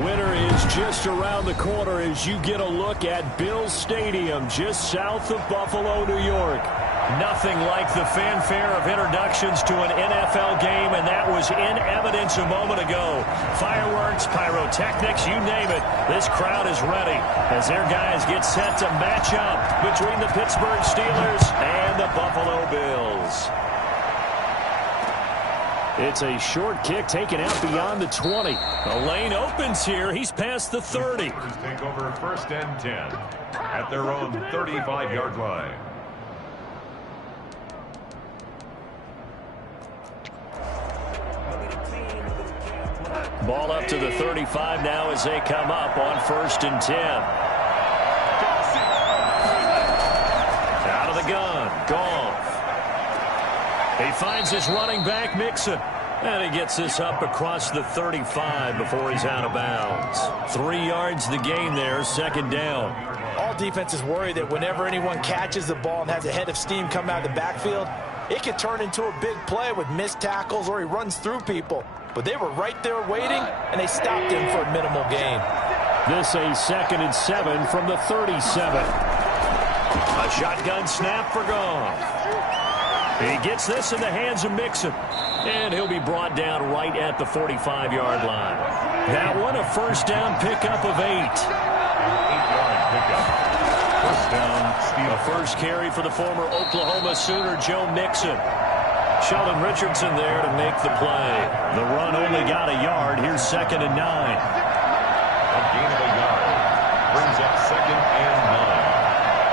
Winter is just around the corner as you get a look at Bills Stadium just south of Buffalo, New York. Nothing like the fanfare of introductions to an NFL game, and that was in evidence a moment ago. Fireworks, pyrotechnics, you name it. This crowd is ready as their guys get set to match up between the Pittsburgh Steelers and the Buffalo Bills. It's a short kick taken out beyond the 20. The lane opens here. He's past the 30. Take over 1st and 10 at their own 35-yard line. Ball up to the 35 now as they come up on 1st and 10. Out of the gun. Goff. He finds his running back, Mixon. And he gets this up across the 35 before he's out of bounds. 3 yards the gain there, 2nd down. All defenses worry that whenever anyone catches the ball and has a head of steam come out of the backfield, it can turn into a big play with missed tackles or he runs through people. But they were right there waiting, and they stopped him for a minimal gain. This a 2nd and 7 from the 37. A shotgun snap for Goff. He gets this in the hands of Mixon. And he'll be brought down right at the 45-yard line. That one a 1st down pickup of 8. 8-yard pickup. 1st down, steal. The first carry for the former Oklahoma Sooner, Joe Mixon. Sheldon Richardson there to make the play. The run only got a yard. Here's 2nd and 9. A gain of a yard. Brings up 2nd and 9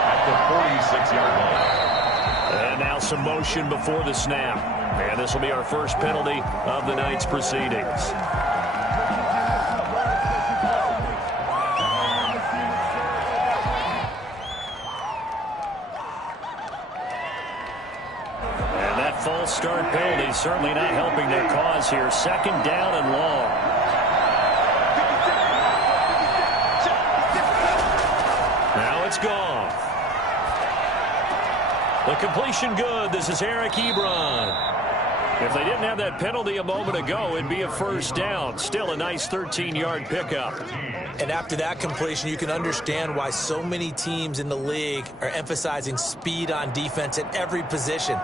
at the 46-yard line. And now some motion before the snap. And this will be our first penalty of the night's proceedings. False start penalty certainly not helping their cause here. 2nd down and long. Now it's Goff. The completion good. This is Eric Ebron. If they didn't have that penalty a moment ago, it'd be a 1st down. Still a nice 13-yard pickup. And after that completion, you can understand why so many teams in the league are emphasizing speed on defense at every position.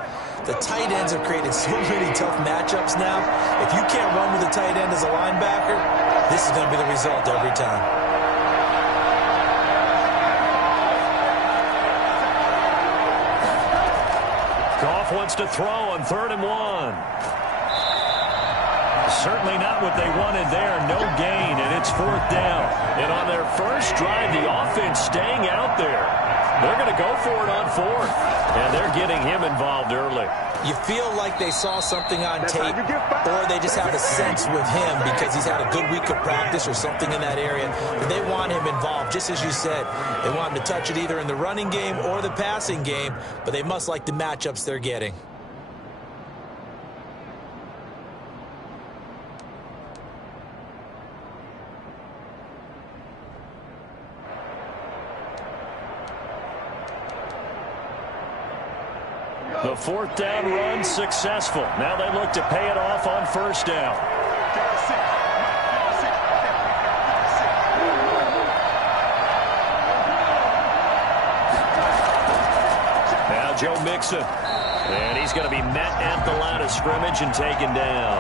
The tight ends have created so many tough matchups now. If you can't run with a tight end as a linebacker, this is going to be the result every time. Goff wants to throw on 3rd and 1. Certainly not what they wanted there. No gain, and it's 4th down. And on their first drive, the offense staying out there. They're going to go for it on 4th. And they're getting him involved early. You feel like they saw something on tape, or they just have a sense with him because he's had a good week of practice or something in that area. But they want him involved, just as you said. They want him to touch it either in the running game or the passing game, but they must like the matchups they're getting. The 4th down run successful. Now they look to pay it off on 1st down. Now Joe Mixon. And he's going to be met at the line of scrimmage and taken down.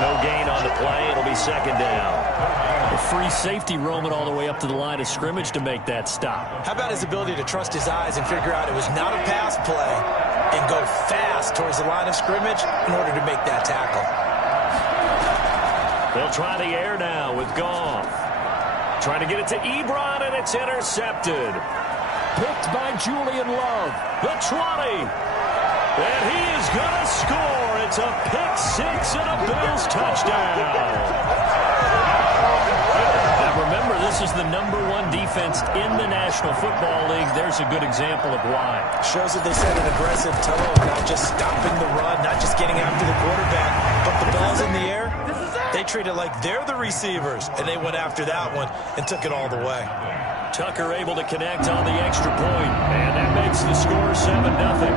No gain on the play. It'll be 2nd down. A free safety roaming all the way up to the line of scrimmage to make that stop. How about his ability to trust his eyes and figure out it was not a pass play and go fast towards the line of scrimmage in order to make that tackle? They'll try the air now with Goff. Trying to get it to Ebron, and it's intercepted. Picked by Julian Love. The 20. And he is going to score. It's a pick 6 and a Bills touchdown. Now remember, this is the #1 defense in the National Football League. There's a good example of why. Shows that they set an aggressive tone, not just stopping the run, not just getting after the quarterback, but the ball's in the air. They treat it like they're the receivers, and they went after that one and took it all the way. Tucker able to connect on the extra point, and that makes the score 7-0.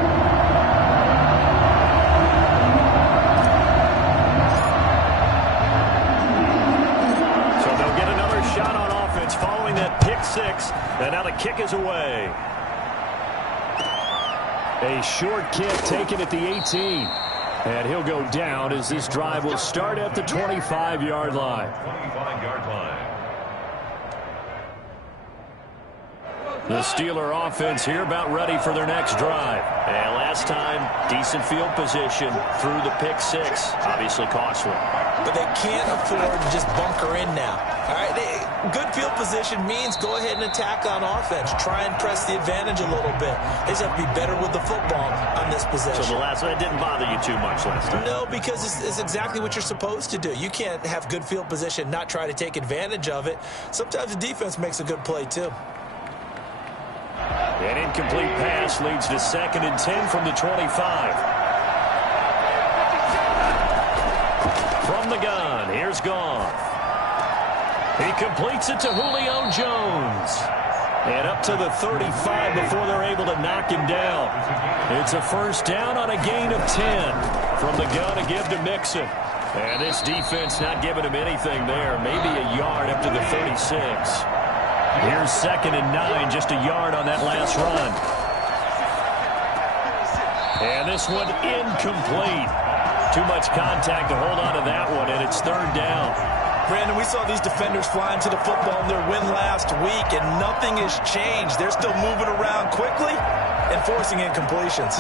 is away. A short kick taken at the 18. And he'll go down as this drive will start at the 25-yard line. 25-yard line. The Steeler offense here about ready for their next drive. And last time, decent field position through the pick six. Obviously costly. But they can't afford to just bunker in now. All right, good field position means go ahead and attack on offense. Try and press the advantage a little bit. They just have to be better with the football on this possession. So the last one didn't bother you too much last time? No, because it's exactly what you're supposed to do. You can't have good field position, not try to take advantage of it. Sometimes the defense makes a good play, too. An incomplete pass leads to 2nd and 10 from the 25. From the gun, here's Goff. He completes it to Julio Jones. And up to the 35 before they're able to knock him down. It's a first down on a gain of 10. From the gun to give to Mixon. And this defense not giving him anything there. Maybe a yard up to the 36. Here's 2nd and 9, just a yard on that last run. And this one incomplete. Too much contact to hold on to that one, and it's 3rd down. Brandon, we saw these defenders flying to the football in their win last week, and nothing has changed. They're still moving around quickly and forcing incompletions.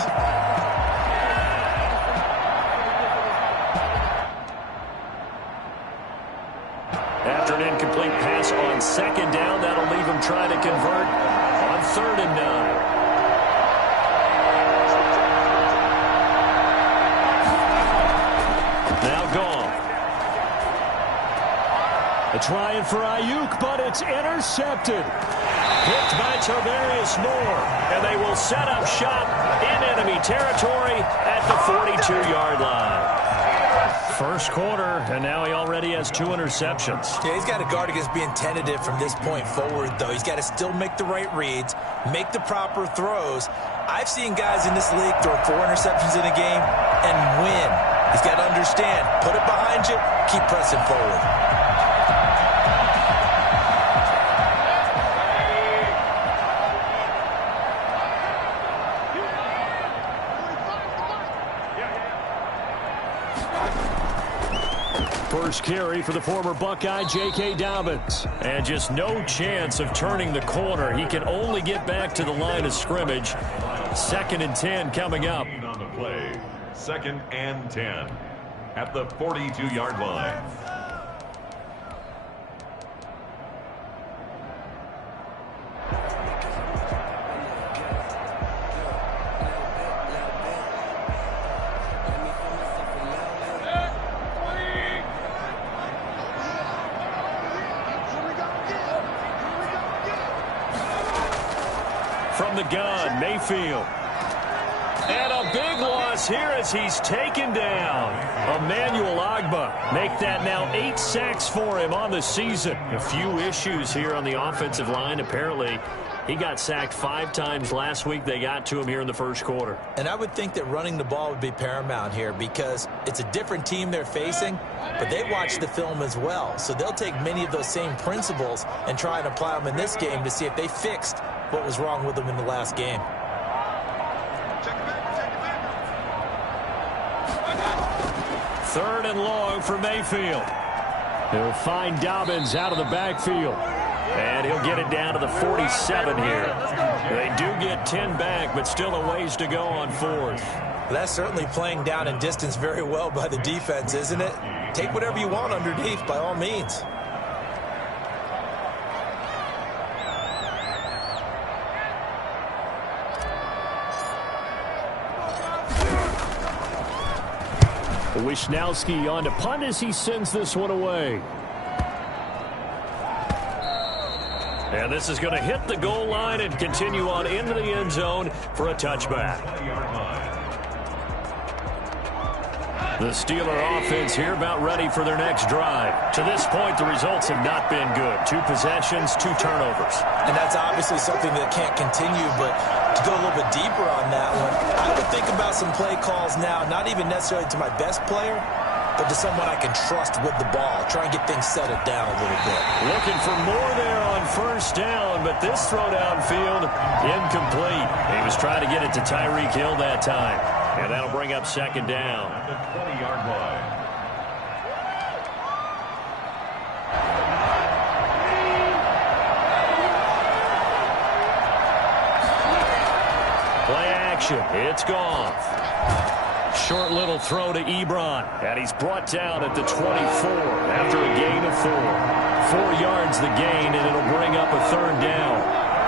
After an incomplete pass on 2nd down, that'll leave him trying to convert on 3rd and 9. Now Goff. Trying for Ayuk, but it's intercepted. Picked by Tarvarius Moore, and they will set up shop in enemy territory at the 42-yard line. First quarter, and now he already has 2 interceptions. Yeah, he's got to guard against being tentative from this point forward, though. He's got to still make the right reads, make the proper throws. I've seen guys in this league throw 4 interceptions in a game and win. He's got to understand, put it behind you, keep pressing forward. First carry for the former Buckeye, J.K. Dobbins. And just no chance of turning the corner. He can only get back to the line of scrimmage. 2nd and 10 coming up. On the play, 2nd and 10 at the 42-yard line. From the gun, Mayfield. And a big loss here as he's taken down. Emmanuel Ogbah make that now 8 sacks for him on the season. A few issues here on the offensive line. Apparently, he got sacked 5 times last week. They got to him here in the first quarter. And I would think that running the ball would be paramount here because it's a different team they're facing, but they watch the film as well. So they'll take many of those same principles and try and apply them in this game to see if they fixed what was wrong with them in the last game. Third and long for Mayfield. He'll find Dobbins out of the backfield. And he'll get it down to the 47 here. They do get 10 back, but still a ways to go on 4th. That's certainly playing down in distance very well by the defense, isn't it? Take whatever you want underneath, by all means. Wishnowski on to punt as he sends this one away. And this is going to hit the goal line and continue on into the end zone for a touchback. The Steeler offense here about ready for their next drive. To this point, the results have not been good. 2 possessions, 2 turnovers. And that's obviously something that can't continue, but to go a little bit deeper on that one, I would think about some play calls now, not even necessarily to my best player, but to someone I can trust with the ball. Try and get things settled down a little bit. Looking for more there on first down, but this throw downfield, incomplete. He was trying to get it to Tyreek Hill that time. And that'll bring up second down. At the 20-yard line. Play action. It's Goff. Short little throw to Ebron. And he's brought down at the 24 after a gain of 4. 4 yards the gain, and it'll bring up a third down.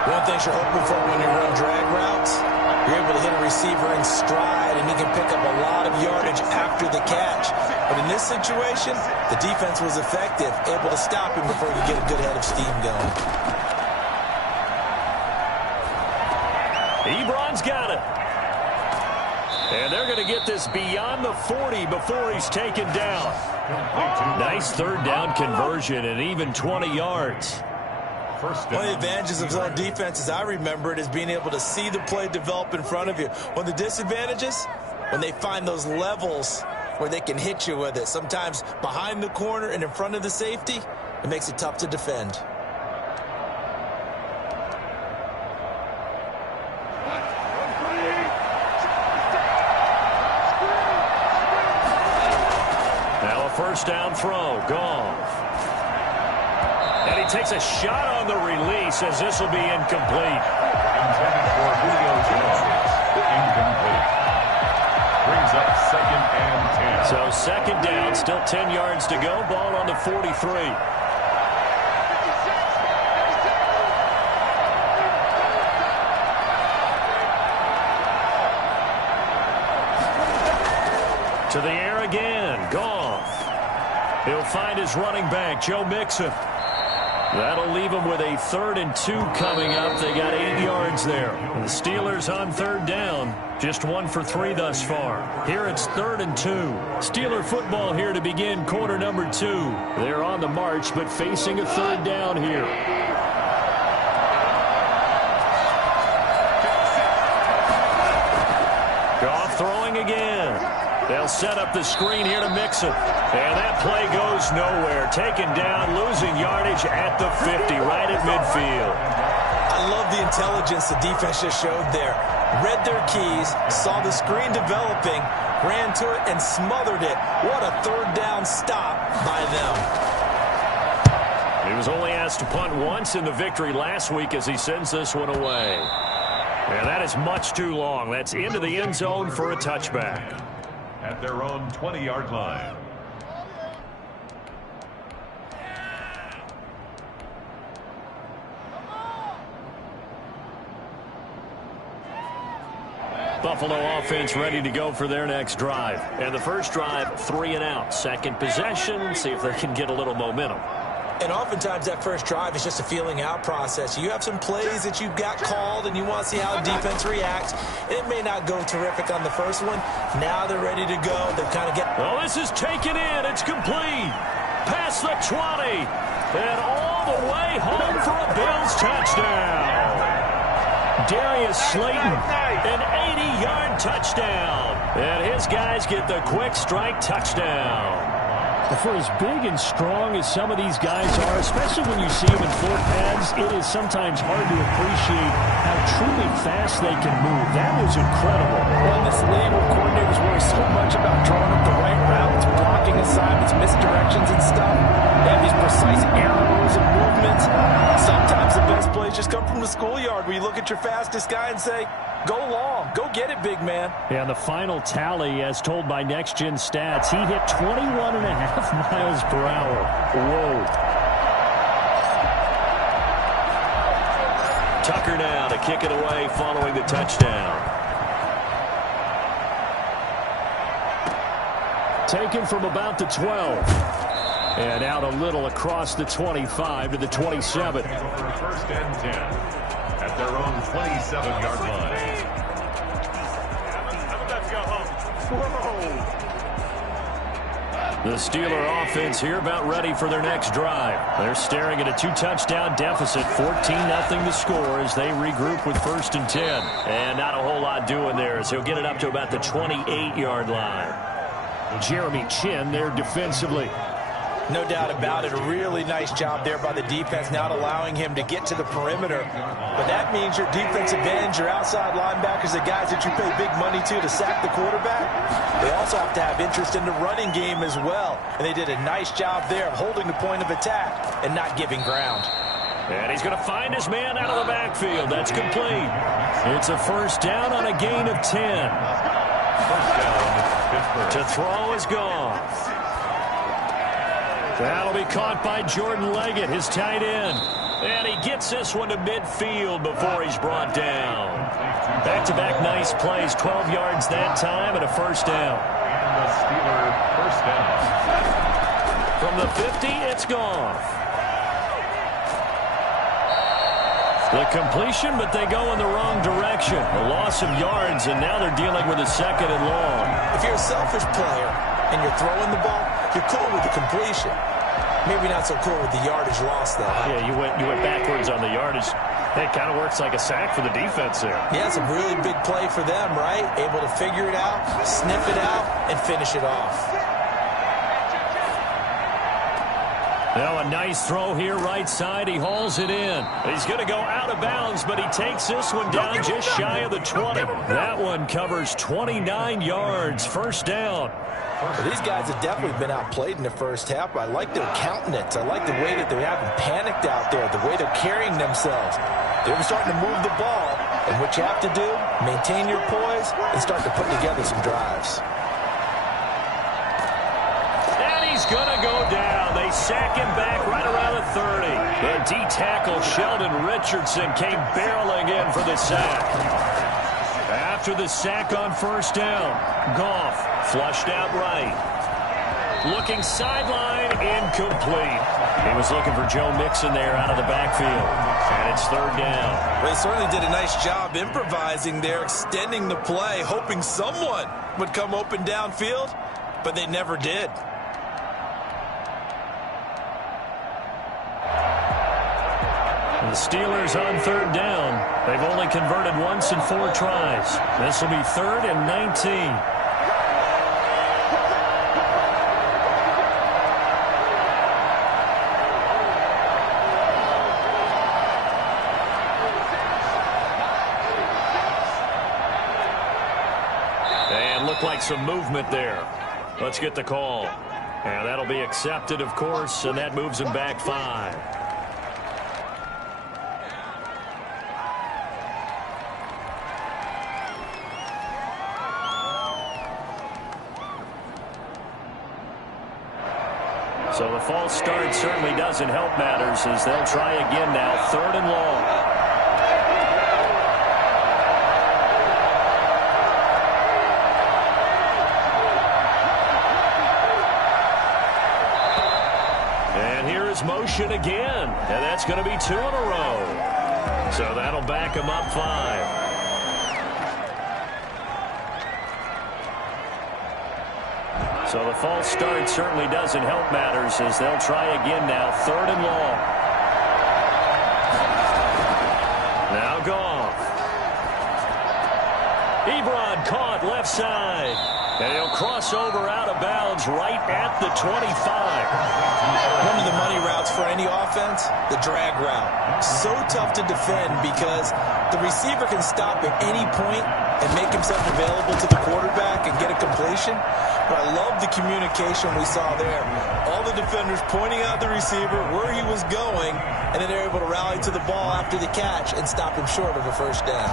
One thing you're hoping for when you run drag routes, you're able to hit a receiver in stride, and he can pick up a lot of yardage after the catch. But in this situation, the defense was effective, able to stop him before he could get a good head of steam going. Ebron's got it. And they're going to get this beyond the 40 before he's taken down. Nice third down conversion and even 20 yards. One of the advantages of zone defense, as I remember it, is being able to see the play develop in front of you. One of the disadvantages, when they find those levels where they can hit you with it, sometimes behind the corner and in front of the safety, it makes it tough to defend. First down throw, Goff. And he takes a shot on the release as this will be incomplete. Intended for Julio Jones. Incomplete. Brings up second and 10. So second down, still 10 yards to go. Ball on the 43. To the air again, Goff. He'll find his running back, Joe Mixon. That'll leave him with a 3rd and 2 coming up. They got 8 yards there. The Steelers on third down. Just 1 for 3 thus far. Here it's 3rd and 2. Steeler football here to begin quarter number 2. They're on the march, but facing a third down here. Goff throwing again. They'll set up the screen here to Mixon. And that play goes nowhere. Taken down, losing yardage at the 50, right at midfield. I love the intelligence the defense just showed there. Read their keys, saw the screen developing, ran to it, and smothered it. What a third down stop by them. He was only asked to punt once in the victory last week as he sends this one away. And that is much too long. That's into the end zone for a touchback. At their own 20-yard line. Buffalo offense ready to go for their next drive. And the first drive, 3 and out. Second possession, see if they can get a little momentum. And oftentimes that first drive is just a feeling out process. You have some plays that you've got called and you want to see how the defense reacts. It may not go terrific on the first one. Now they're ready to go. They've kind of get. Well, this is taken in. It's complete. Past the 20. And all the way home for a Bills touchdown. Darius Slayton, an 80-yard touchdown. And his guys get the quick strike touchdown. For as big and strong as some of these guys are, especially when you see them in full pads, it is sometimes hard to appreciate how truly fast they can move. That was incredible. Well, in this league where coordinators worry so much about drawing up the right routes, blocking assignments, misdirections and stuff, they have these precise arrows and movements. Sometimes the best plays just come from the schoolyard where you look at your fastest guy and say, go long. Go get it, big man. And the final tally, as told by Next Gen Stats, he hit 21.5 miles per hour. Whoa. Tucker now to kick it away following the touchdown. Taken from about the 12. And out a little across the 25 to the 27. First and 10 at their own 27-yard line. The Steeler offense here about ready for their next drive. They're staring at a 2-touchdown deficit, 14-0 to score as they regroup with first and 10. And not a whole lot doing there as he'll get it up to about the 28-yard line. Jeremy Chin there defensively. No doubt about it. A really nice job there by the defense, not allowing him to get to the perimeter. But that means your defensive ends, your outside linebackers, the guys that you pay big money to sack the quarterback, they also have to have interest in the running game as well. And they did a nice job there of holding the point of attack and not giving ground. And he's going to find his man out of the backfield. That's complete. It's a first down on a gain of 10. First down, To throw is gone. That'll be caught by Jordan Leggett, his tight end. And he gets this one to midfield before he's brought down. Back-to-back nice plays, 12 yards that time and a first down. And the Steeler first down. From the 50, it's gone. The completion, but they go in the wrong direction. A loss of yards, and now they're dealing with a second and long. If you're a selfish player and you're throwing the ball, you're cool with the completion. Maybe not so cool with the yardage loss, though. Yeah, you went backwards on the yardage. It kind of works like a sack for the defense there. Yeah, it's a really big play for them, right? Able to figure it out, sniff it out, and finish it off. Now a nice throw here right side. He hauls it in. He's going to go out of bounds, but he takes this one down just shy of the 20. That one covers 29 yards. First down. Well, these guys have definitely been outplayed in the first half. I like their countenance. I like the way that they haven't panicked out there, the way they're carrying themselves. They're starting to move the ball, and what you have to do, maintain your poise and start to put together some drives. And he's going to go down. They sack him back right around the 30. The D-tackle Sheldon Richardson came barreling in for the sack. After the sack on first down, Goff flushed out right. Looking sideline, incomplete. He was looking for Joe Mixon there out of the backfield. And it's third down. Well, they certainly did a nice job improvising there, extending the play, hoping someone would come open downfield, but they never did. The Steelers on third down. They've only converted once in 4 tries. This will be 3rd and 19. And looked like some movement there. Let's get the call. And that'll be accepted, of course, and that moves him back 5. So the false start certainly doesn't help matters as they'll try again now, 3rd and long. And here is motion again, and that's going to be 2 in a row. So that'll back him up 5. So the false start certainly doesn't help matters as they'll try again now, 3rd and long. Now Goff. Ebron caught left side. And he'll cross over out of bounds right at the 25. One of the money routes for any offense, the drag route. So tough to defend because the receiver can stop at any point and make himself available to the quarterback and get a completion. But I love the communication we saw there. All the defenders pointing out the receiver, where he was going, and then they're able to rally to the ball after the catch and stop him short of a first down.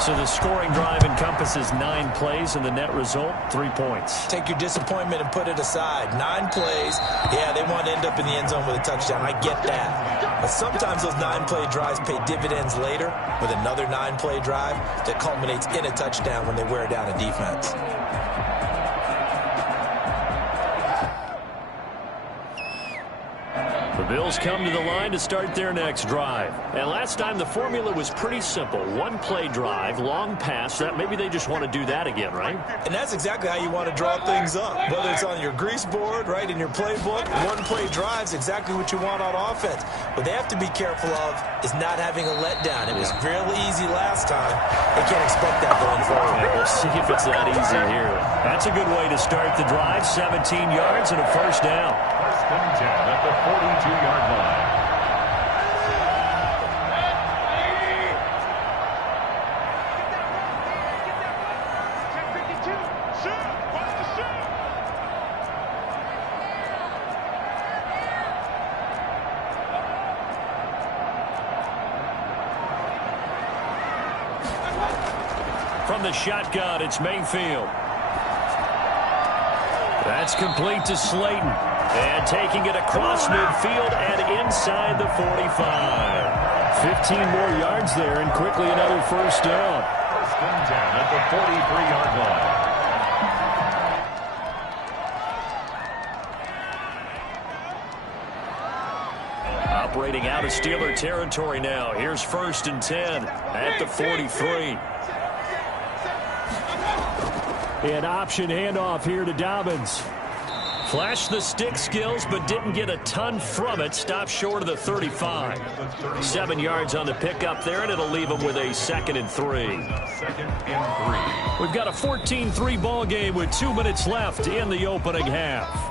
So the scoring drive encompasses 9 plays, and the net result, 3 points. Take your disappointment and put it aside. 9 plays. Yeah, they want to end up in the end zone with a touchdown. I get that. But sometimes those 9-play drives pay dividends later with another 9-play drive that culminates in a touchdown when they wear down a defense. The The Bills come to the line to start their next drive. And last time the formula was pretty simple. One-play drive, long pass. Maybe they just want to do that again, right? And that's exactly how you want to draw things up. Whether it's on your grease board, right, in your playbook, one-play drive is exactly what you want on offense. What they have to be careful of is not having a letdown. It was real easy last time. They can't expect that going forward. Yeah, we'll see if it's that easy here. That's a good way to start the drive. 17 yards and a first down. First and 10 at the 42-yard line. From the shotgun, it's Mayfield. That's complete to Slayton. And taking it across midfield and inside the 45. 15 more yards there and quickly another first down. First and 10 at the 43-yard line. Operating out of Steeler territory now. Here's first and 10 at the 43. An option handoff here to Dobbins. Flashed the stick skills, but didn't get a ton from it. Stopped short of the 35. 7 yards on the pickup there, and it'll leave them with a 2nd and 3. 2nd and 3. We've got a 14-3 ball game with 2 minutes left in the opening half.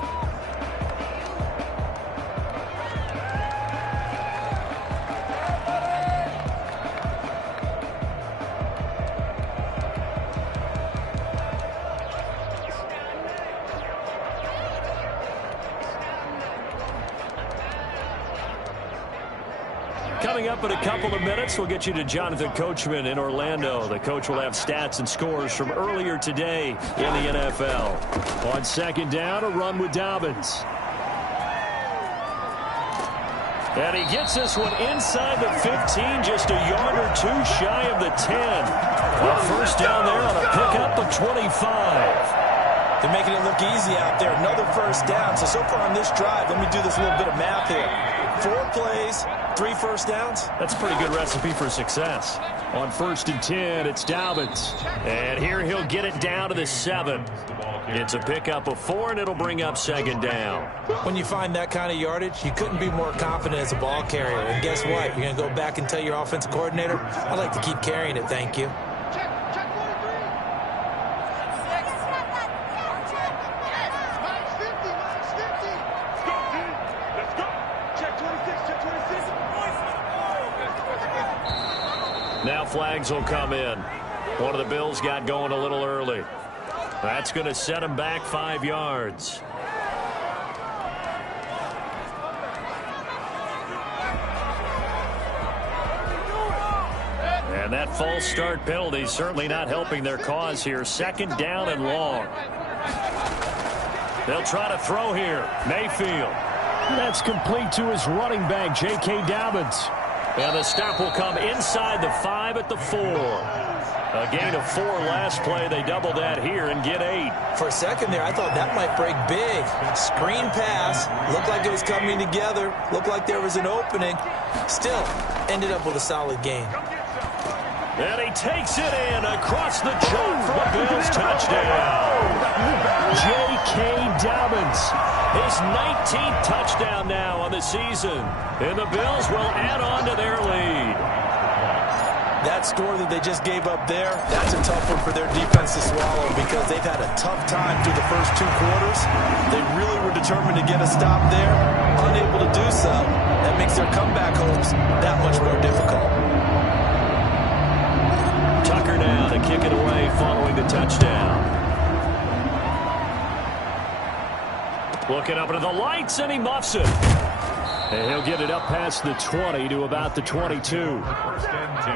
Coming up in a couple of minutes, we'll get you to Jonathan Coachman in Orlando. The coach will have stats and scores from earlier today in the NFL. On second down, a run with Dobbins. And he gets this one inside the 15, just a yard or two shy of the 10. A first down there on a pickup of 25. They're making it look easy out there. Another first down. So far on this drive, let me do this little bit of math here. 4 plays, 3 first downs. That's a pretty good recipe for success. On first and 10, it's Dobbins. And here he'll get it down to the 7. It's a pickup of 4, and it'll bring up second down. When you find that kind of yardage, you couldn't be more confident as a ball carrier. And guess what? You're going to go back and tell your offensive coordinator, I'd like to keep carrying it, thank you. Now flags will come in. One of the Bills got going a little early. That's going to set him back 5 yards. And that false start penalty certainly not helping their cause here. Second down and long. They'll try to throw here. Mayfield. That's complete to his running back, J.K. Dobbins. And the stop will come inside the 5 at the 4. A gain of 4 last play. They double that here and get 8. For a second there, I thought that might break big. Screen pass. Looked like it was coming together. Looked like there was an opening. Still, ended up with a solid gain. And he takes it in across the chalk for a Bills touchdown. J.K. Dobbins. His 19th touchdown now on the season. And the Bills will add on to their lead. That score that they just gave up there, that's a tough one for their defense to swallow because they've had a tough time through the first 2 quarters. They really were determined to get a stop there, unable to do so. That makes their comeback hopes that much more difficult. Tucker now to kick it away following the touchdown. Looking up into the lights, and he muffs it. And he'll get it up past the 20 to about the 22. First and 10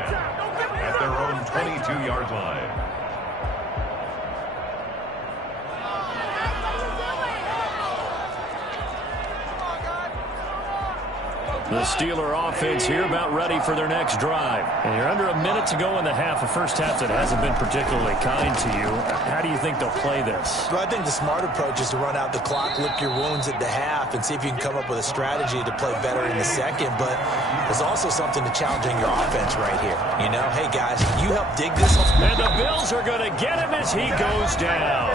at their own 22-yard line. The Steeler offense here about ready for their next drive. And you're under a minute to go in the half, a first half that hasn't been particularly kind to you. How do you think they'll play this? Well, I think the smart approach is to run out the clock, lick your wounds at the half, and see if you can come up with a strategy to play better in the second. But there's also something to challenging your offense right here. You know, hey, guys, you help dig this. And the Bills are going to get him as he goes down.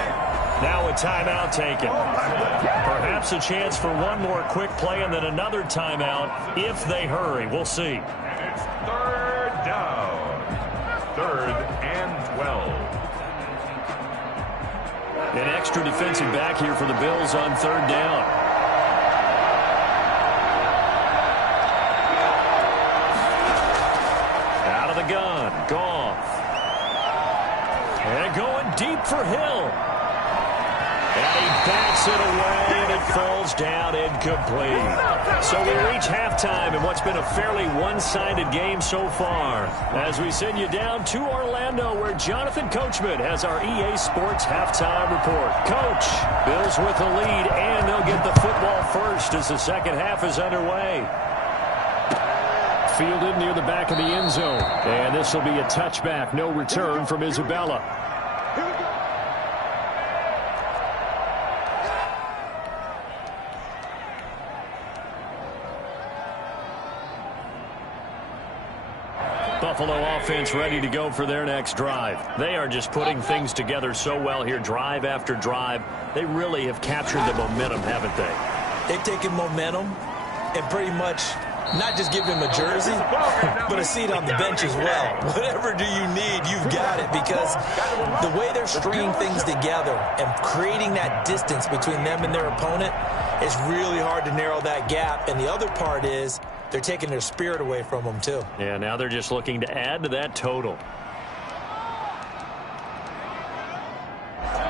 Now a timeout taken. Perhaps a chance for one more quick play and then another timeout if they hurry. We'll see. And it's third down. 3rd and 12. An extra defensive back here for the Bills on 3rd down. Out of the gun. Goff. And going deep for Hill. And he backs it away, and it falls down incomplete. So we reach halftime in what's been a fairly one-sided game so far. As we send you down to Orlando, where Jonathan Coachman has our EA Sports halftime report. Coach, Bills with the lead, and they'll get the football first as the second half is underway. Fielded near the back of the end zone. And this will be a touchback. No return from Isabella. Buffalo offense ready to go for their next drive. They are just putting things together so well here, drive after drive. They really have captured the momentum, haven't they? They've taken momentum and pretty much not just give him a jersey, but a seat on the bench as well. Whatever do you need, you've got it, because the way they're stringing things together and creating that distance between them and their opponent, it's really hard to narrow that gap. And the other part is they're taking their spirit away from them, too. Yeah, now they're just looking to add to that total.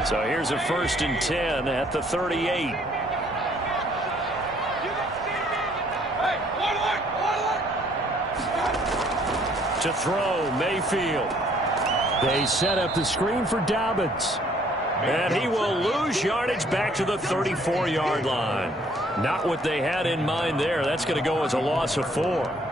So here's a 1st and 10 at the 38. To throw, Mayfield. They set up the screen for Dobbins. And he will lose yardage back to the 34-yard line. Not what they had in mind there. That's going to go as a loss of 4.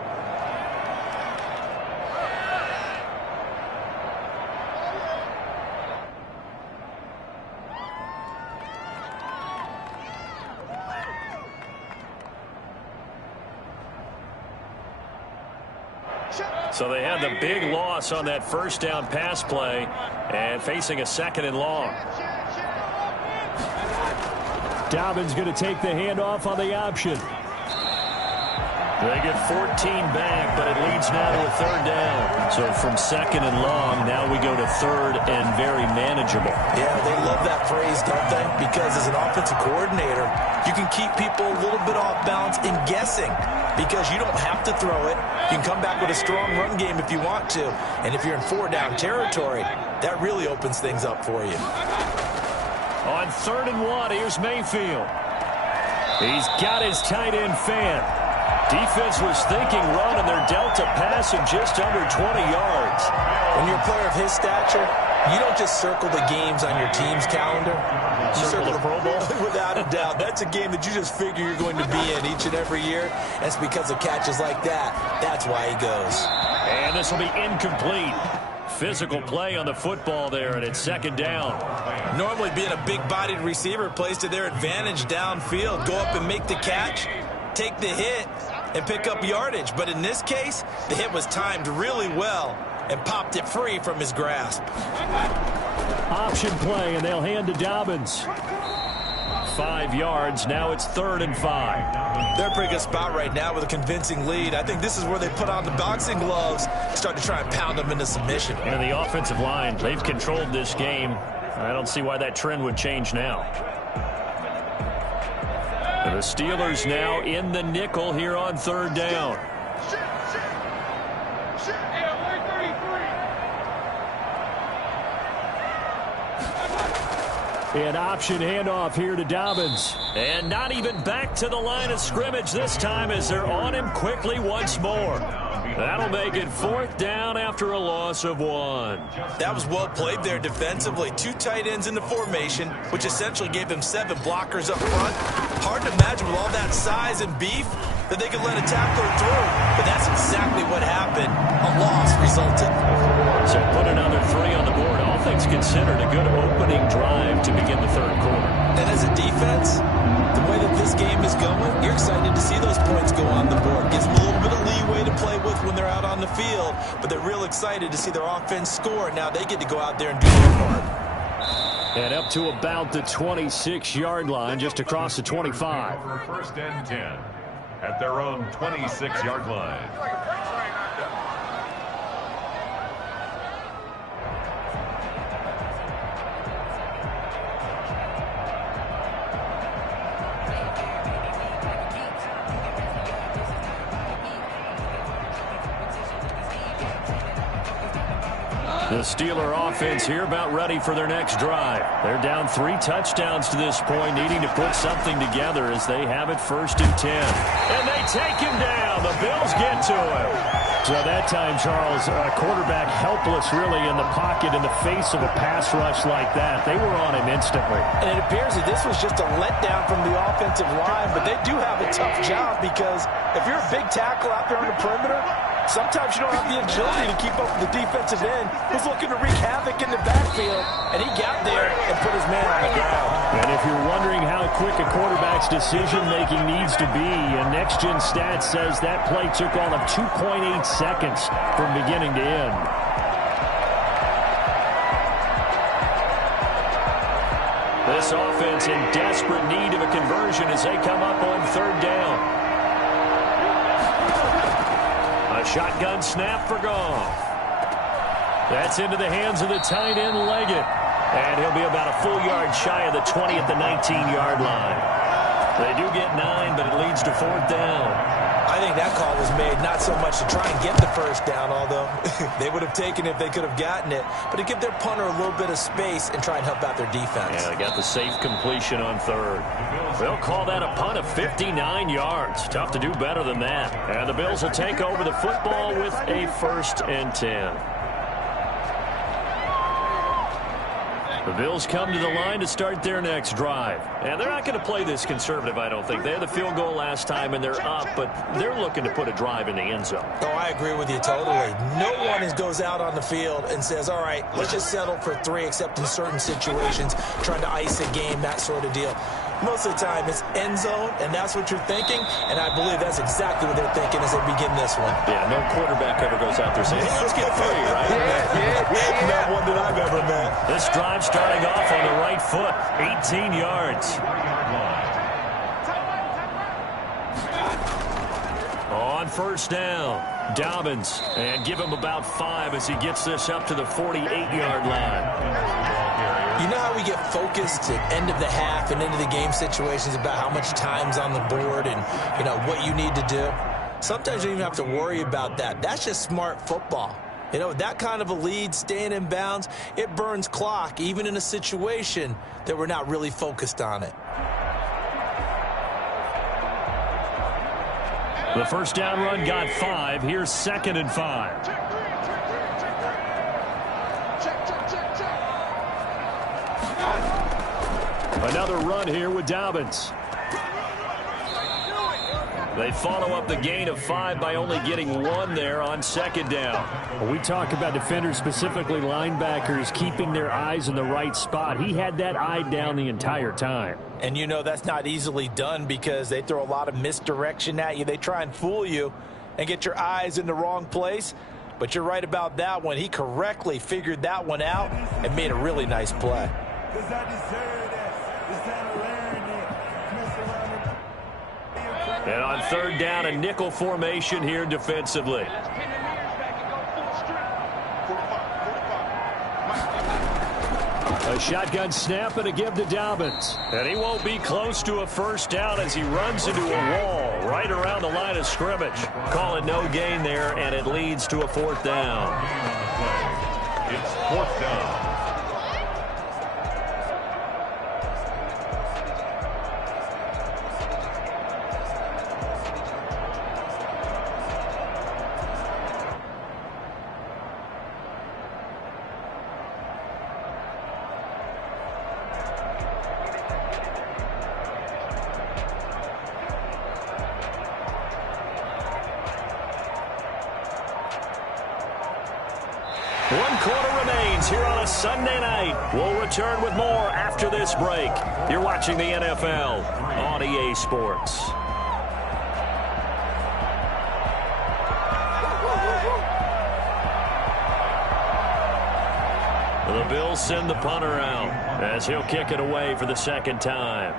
So they had the big loss on that first down pass play and facing a 2nd and long. Dobbins going to take the handoff on the option. They get 14 back, but it leads now to a 3rd down. So from 2nd and long, now we go to 3rd and very manageable. Yeah, they love that phrase, don't they? Because as an offensive coordinator, you can keep people a little bit off balance in guessing, because you don't have to throw it. You can come back with a strong run game if you want to. And if you're in 4-down territory, that really opens things up for you. On 3rd and 1, here's Mayfield. He's got his tight end fan. Defense was thinking run, and they're dealt a pass of just under 20 yards. When you're a player of his stature, you don't just circle the games on your team's calendar. You circle the Pro Bowl? Without a doubt. That's a game that you just figure you're going to be in each and every year. That's because of catches like that. That's why he goes. And this will be incomplete. Physical play on the football there, and it's 2nd down. Normally being a big-bodied receiver plays to their advantage downfield. Go up and make the catch, take the hit, and pick up yardage. But in this case, the hit was timed really well and popped it free from his grasp. Option play, and they'll hand to Dobbins. 5 yards. Now it's 3rd and 5. They're in a pretty good spot right now with a convincing lead. I think this is where they put on the boxing gloves, start to try and pound them into submission. And the offensive line, they've controlled this game. I don't see why that trend would change now. And the Steelers now in the nickel here on 3rd down. An option handoff here to Dobbins. And not even back to the line of scrimmage this time as they're on him quickly once more. That'll make it 4th down after a loss of 1. That was well played there defensively. 2 tight ends in the formation, which essentially gave them 7 blockers up front. Hard to imagine with all that size and beef, that they could let a tackler through. But that's exactly what happened. A loss resulted. So put another 3 on the board. All things considered, a good opening drive to begin the third quarter. And as a defense, the way that this game is going, you're excited to see those points go on the board. Gives them a little bit of leeway to play with when they're out on the field, but they're real excited to see their offense score. Now they get to go out there and do their part. And up to about the 26-yard line, just across the 25. First and 10 at their own 26-yard line. The Steeler offense here about ready for their next drive. They're down 3 touchdowns to this point, needing to put something together as they have it first and 10. And they take him down. The Bills get to him. So that time, Charles, quarterback helpless really in the pocket in the face of a pass rush like that. They were on him instantly. And it appears that this was just a letdown from the offensive line, but they do have a tough job because if you're a big tackle out there on the perimeter, sometimes you don't have the agility to keep up with the defensive end who's looking to wreak havoc in the backfield, and he got there and put his man on the ground. And if you're wondering how quick a quarterback's decision-making needs to be, and Next Gen Stats says that play took all of 2.8 seconds from beginning to end. This offense in desperate need of a conversion as they come up on third down. A shotgun snap for Goff. That's into the hands of the tight end, Leggett. And he'll be about a full yard shy of the 20 at the 19-yard line. They do get 9, but it leads to fourth down. I think that call was made not so much to try and get the first down, although they would have taken it if they could have gotten it, but to give their punter a little bit of space and try and help out their defense. Yeah, they got the safe completion on third. They'll call that a punt of 59 yards. Tough to do better than that. And the Bills will take over the football with a first and 10. The Bills come to the line to start their next drive. And they're not going to play this conservative, I don't think. They had the field goal last time, and they're up, but they're looking to put a drive in the end zone. Oh, I agree with you totally. No one goes out on the field and says, all right, let's just settle for 3, except in certain situations, trying to ice a game, that sort of deal. Most of the time, it's end zone, and that's what you're thinking, and I believe that's exactly what they're thinking as they begin this one. Yeah, no quarterback ever goes out there saying, hey, let's get 3, right? Not one that I've ever met. This drive starting off on the right foot, 18 yards. On first down, Dobbins, and give him about 5 as he gets this up to the 48-yard line. You know how we get focused at end of the half and into the game situations about how much time's on the board and, you know, what you need to do? Sometimes you don't even have to worry about that. That's just smart football. You know, that kind of a lead, staying in bounds, it burns clock, even in a situation that we're not really focused on it. The first down run got 5. Here's 2nd and 5. Another run here with Dobbins. They follow up the gain of 5 by only getting 1 there on 2nd down. When we talk about defenders, specifically linebackers, keeping their eyes in the right spot, he had that eye down the entire time. And you know that's not easily done because they throw a lot of misdirection at you. They try and fool you and get your eyes in the wrong place. But you're right about that one. He correctly figured that one out and made a really nice play. And on third down, a nickel formation here defensively. A shotgun snap and a give to Dobbins. And he won't be close to a first down as he runs into a wall right around the line of scrimmage. Call it no gain there, and it leads to a fourth down. It's fourth down. One quarter remains here on a Sunday night. We'll return with more after this break. You're watching the NFL on EA Sports. The Bills send the punter out as he'll kick it away for the second time.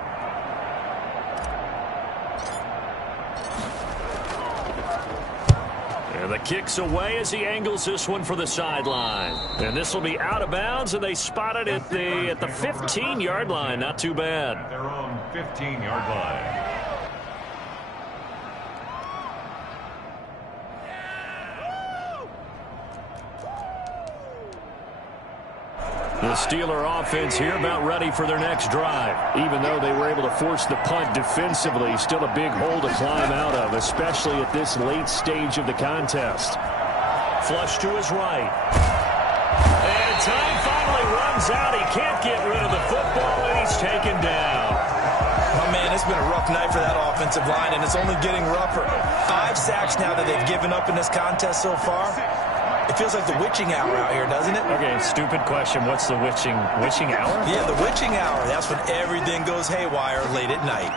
And the kick's away as he angles this one for the sideline. And this will be out of bounds, and they spot it at the 15-yard line. Not too bad. Their own 15-yard line. The Steeler offense here about ready for their next drive. Even though they were able to force the punt defensively, still a big hole to climb out of, especially at this late stage of the contest. Flush to his right. And time finally runs out. He can't get rid of the football, and he's taken down. Oh, man, it's been a rough night for that offensive line, and it's only getting rougher. 5 sacks now that they've given up in this contest so far. It feels like the witching hour out here, doesn't it? Okay, stupid question. What's the witching hour? Yeah, the witching hour. That's when everything goes haywire late at night.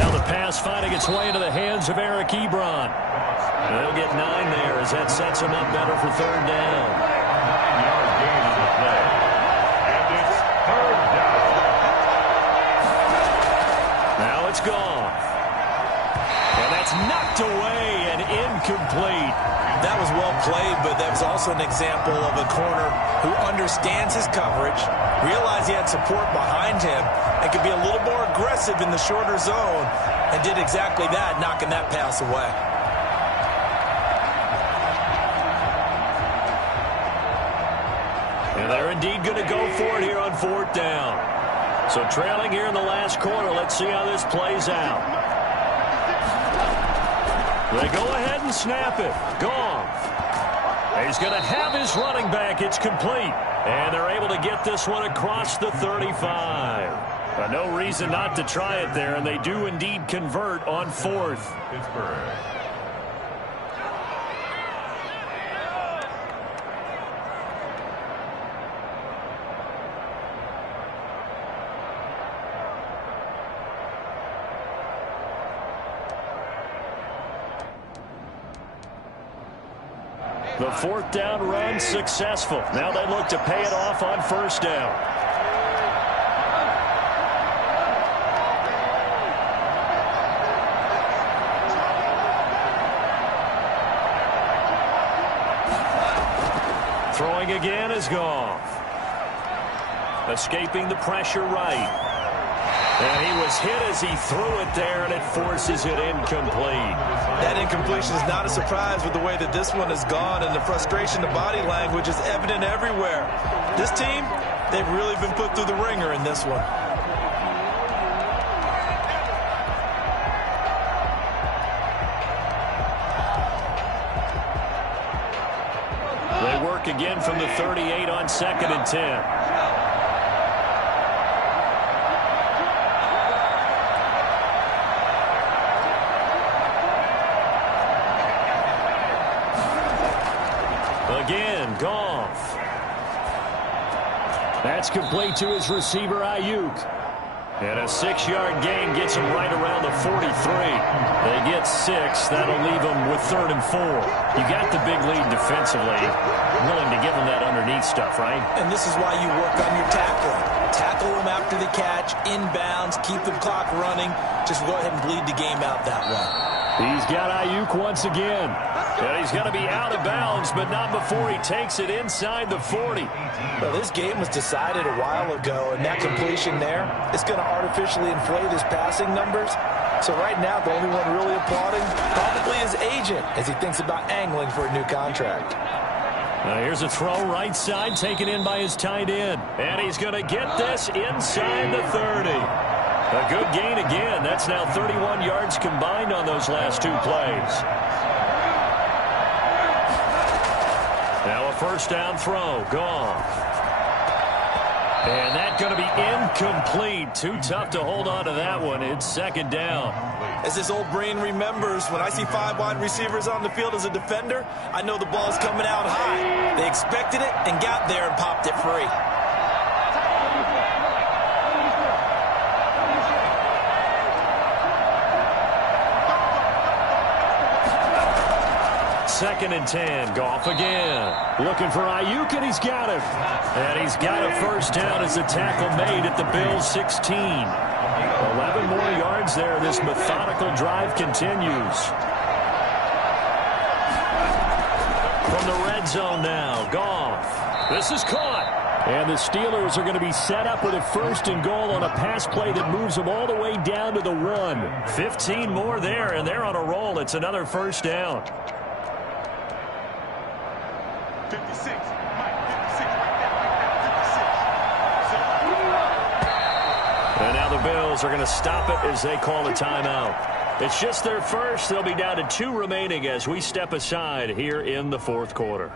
Now the pass finding its way into the hands of Eric Ebron. They'll get 9 there as that sets him up better for third down. 9-yard gain on the play. And it's third down. Now it's gone. And that's knocked away and incomplete. That was well played, but that was also an example of a corner who understands his coverage, realized he had support behind him, and could be a little more aggressive in the shorter zone, and did exactly that, knocking that pass away. And they're indeed going to go for it here on fourth down. So trailing here in the last quarter, let's see how this plays out. They go ahead and snap it. Goff. He's going to have his running back. It's complete. And they're able to get this one across the 35. No reason not to try it there, and they do indeed convert on fourth. Pittsburgh. The fourth down run successful. Now they look to pay it off on first down. Throwing again is Goff. Escaping the pressure right. And he was hit as he threw it there, and it forces it incomplete. That incompletion is not a surprise with the way that this one has gone, and the frustration, the body language is evident everywhere. This team, they've really been put through the ringer in this one. They work again from the 38 on 2nd and 10. Again, Goff. That's complete to his receiver, Ayuk. And a 6-yard gain gets him right around the 43. They get 6. That'll leave them with 3rd and 4. You got the big lead defensively. Willing to give them that underneath stuff, right? And this is why you work on your tackling. Tackle them after the catch, inbounds, keep the clock running. Just go ahead and bleed the game out that way. He's got Ayuk once again. And he's going to be out of bounds, but not before he takes it inside the 40. Well, this game was decided a while ago, and that completion there is going to artificially inflate his passing numbers. So right now, the only one really applauding probably his agent as he thinks about angling for a new contract. Here's a throw right side, taken in by his tight end. And he's going to get this inside the 30. A good gain again. That's now 31 yards combined on those last 2 plays. Now a first down throw. Goff. And that's going to be incomplete. Too tough to hold on to that one. It's second down. As this old brain remembers, when I see 5 wide receivers on the field as a defender, I know the ball's coming out high. They expected it and got there and popped it free. Second and 10. Goff again. Looking for Ayuk, and he's got him. And he's got a first down as the tackle made at the Bills' 16. 11 more yards there. This methodical drive continues. From the red zone now, Goff. This is caught. And the Steelers are going to be set up with a first and goal on a pass play that moves them all the way down to the 1. 15 more there, and they're on a roll. It's another first down. 56. And now the Bills are going to stop it as they call a timeout. It's just their first. They'll be down to 2 remaining as we step aside here in the fourth quarter.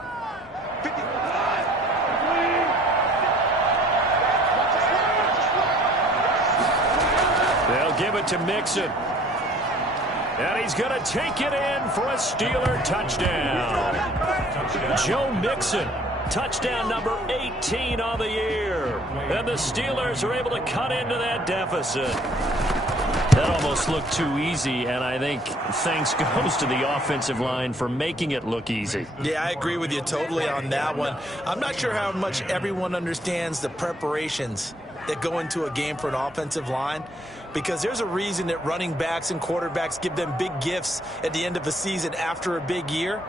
They'll give it to Mixon. And he's going to take it in for a Steeler touchdown. Joe Mixon, touchdown number 18 on the year. And the Steelers are able to cut into that deficit. That almost looked too easy, and I think thanks goes to the offensive line for making it look easy. Yeah, I agree with you totally on that one. I'm not sure how much everyone understands the preparations that go into a game for an offensive line, because there's a reason that running backs and quarterbacks give them big gifts at the end of the season after a big year.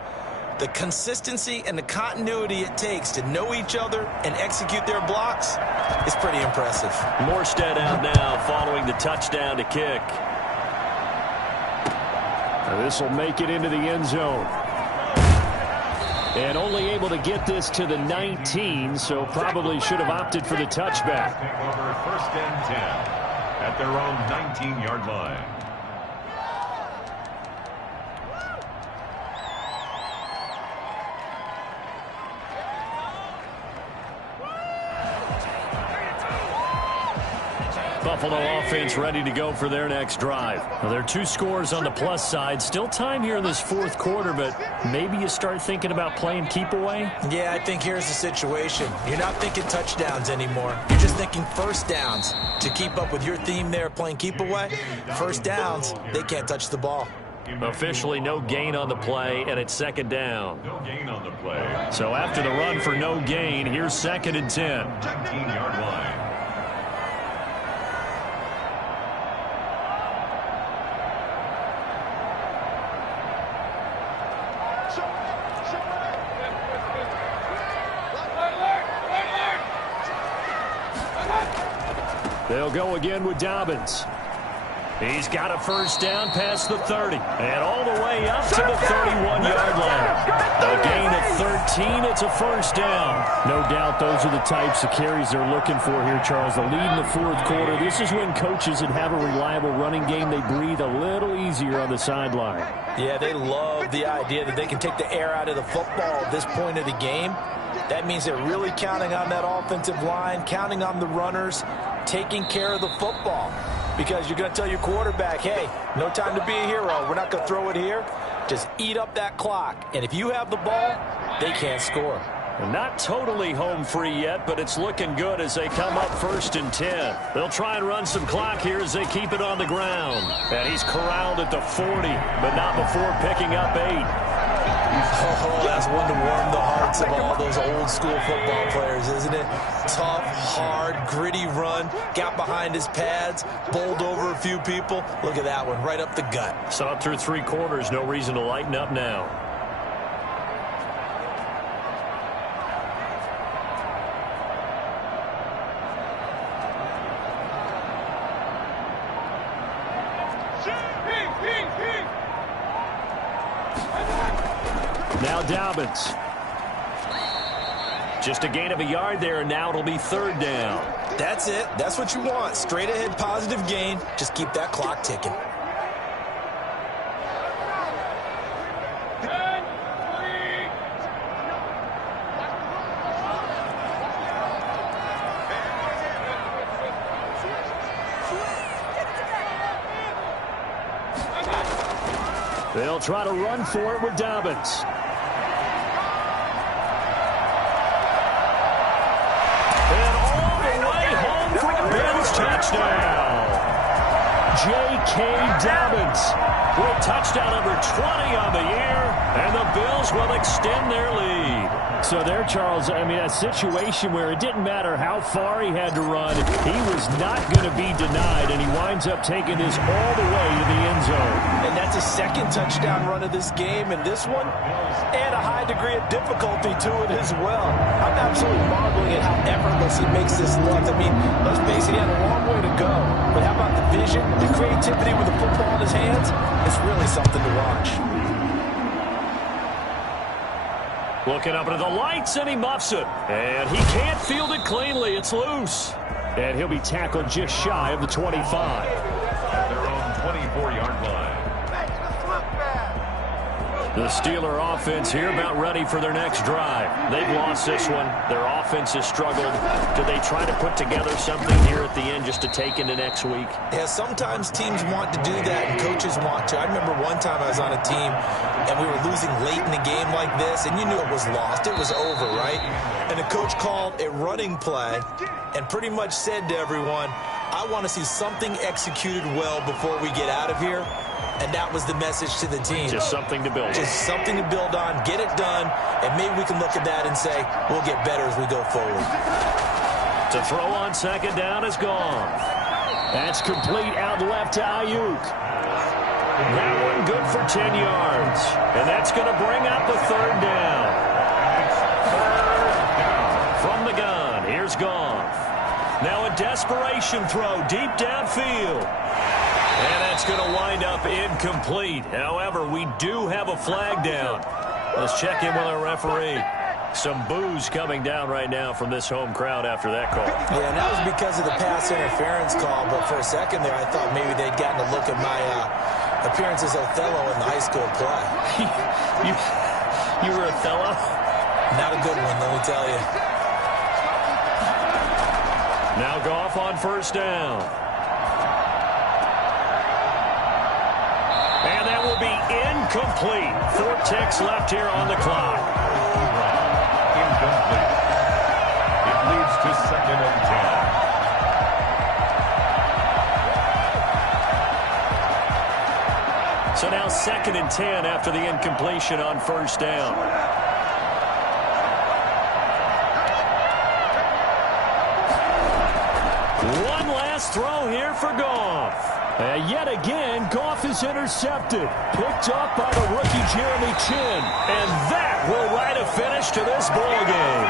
The consistency and the continuity it takes to know each other and execute their blocks is pretty impressive. Morstead out now following the touchdown to kick. This will make it into the end zone. And only able to get this to the 19, so probably should have opted for the touchback. Take over first and 10 at their own 19-yard line. Buffalo offense ready to go for their next drive. Well, there are 2 scores on the plus side. Still time here in this fourth quarter, but maybe you start thinking about playing keep away? Yeah, I think here's the situation. You're not thinking touchdowns anymore. You're just thinking first downs. To keep up with your theme there, playing keep away, first downs, they can't touch the ball. Officially no gain on the play, and it's second down. No gain on the play. So after the run for no gain, here's second and 10. 19-yard line. They'll go again with Dobbins. He's got a first down past the 30 and all the way up to the 31-yard line. A gain of 13. It's a first down. No doubt those are the types of carries they're looking for here, Charles. The lead in the fourth quarter. This is when coaches that have a reliable running game, they breathe a little easier on the sideline. Yeah, they love the idea that they can take the air out of the football at this point of the game. That means they're really counting on that offensive line, counting on the runners, taking care of the football. Because you're going to tell your quarterback, hey, no time to be a hero. We're not going to throw it here. Just eat up that clock. And if you have the ball, they can't score. Not totally home free yet, but it's looking good as they come up first and 10. They'll try and run some clock here as they keep it on the ground. And he's corralled at the 40, but not before picking up 8. Oh, that's one to warm the hearts of all those old school football players, isn't it? Tough, hard, gritty run, got behind his pads, bowled over a few people. Look at that one, right up the gut. So up through 3 quarters, no reason to lighten up now. Now Dobbins. Just a gain of a yard there, and now it'll be third down. That's it. That's what you want. Straight ahead, positive gain. Just keep that clock ticking. They'll try to run for it with Dobbins. And all the way home for a Bills touchdown. J.K. Dobbins with touchdown number 20 on the year, and the Bills will extend their lead. So there, Charles, I mean, a situation where it didn't matter how far he had to run, he was not going to be denied, and he winds up taking this all the way to the end zone. And that's his second touchdown run of this game, and this one, and a high degree of difficulty to it as well. I'm absolutely marveling at how effortless he makes this look. I mean, let's face it, he had a long way to go, but how about the vision, the creativity with the football in his hands? It's really something to watch. Looking up into the lights, and he muffs it. And he can't field it cleanly. It's loose. And he'll be tackled just shy of the 25. At their own 24-yard line. The Steeler offense here about ready for their next drive. They've lost this one. Their offense has struggled. Do they try to put together something here at the end just to take into next week? Yeah, sometimes teams want to do that and coaches want to. I remember one time I was on a team and we were losing late in the game like this, and you knew it was lost. It was over, right? And the coach called a running play and pretty much said to everyone, I want to see something executed well before we get out of here. And that was the message to the team. Just something to build on. Just something to build on, get it done, and maybe we can look at that and say, we'll get better as we go forward. To throw on second down is gone. That's complete out left to Ayuk. That one good for 10 yards. And that's going to bring up a third down. From the gun, here's Goff. Now a desperation throw deep downfield. And that's going to wind up incomplete. However, we do have a flag down. Let's check in with our referee. Some boos coming down right now from this home crowd after that call. Yeah, and that was because of the pass interference call. But for a second there, I thought maybe they'd gotten a look at my appearance as Othello in the high school play. You were Othello? Not a good one, let me tell you. Now Goff on first down. And that will be incomplete. 4 ticks left here on the clock. Incomplete. It leads to 2nd and 10. So now 2nd and 10 after the incompletion on first down. One last throw here for Goff. And yet again, Goff is intercepted. Picked up by the rookie Jeremy Chin. And that will write a finish to this ball game.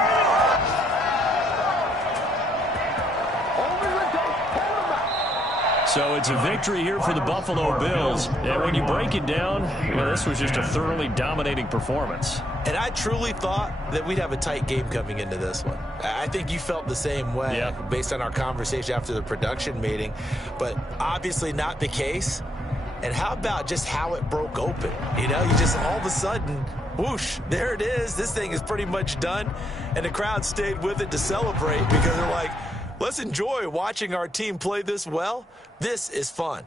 So it's a victory here for the Buffalo Bills. And when you break it down, well, this was just a thoroughly dominating performance. And I truly thought that we'd have a tight game coming into this one. I think you felt the same way based on our conversation after the production meeting. But obviously not the case. And how about just how it broke open? You know, you just all of a sudden, whoosh, there it is. This thing is pretty much done. And the crowd stayed with it to celebrate because they're like, let's enjoy watching our team play this well. This is fun.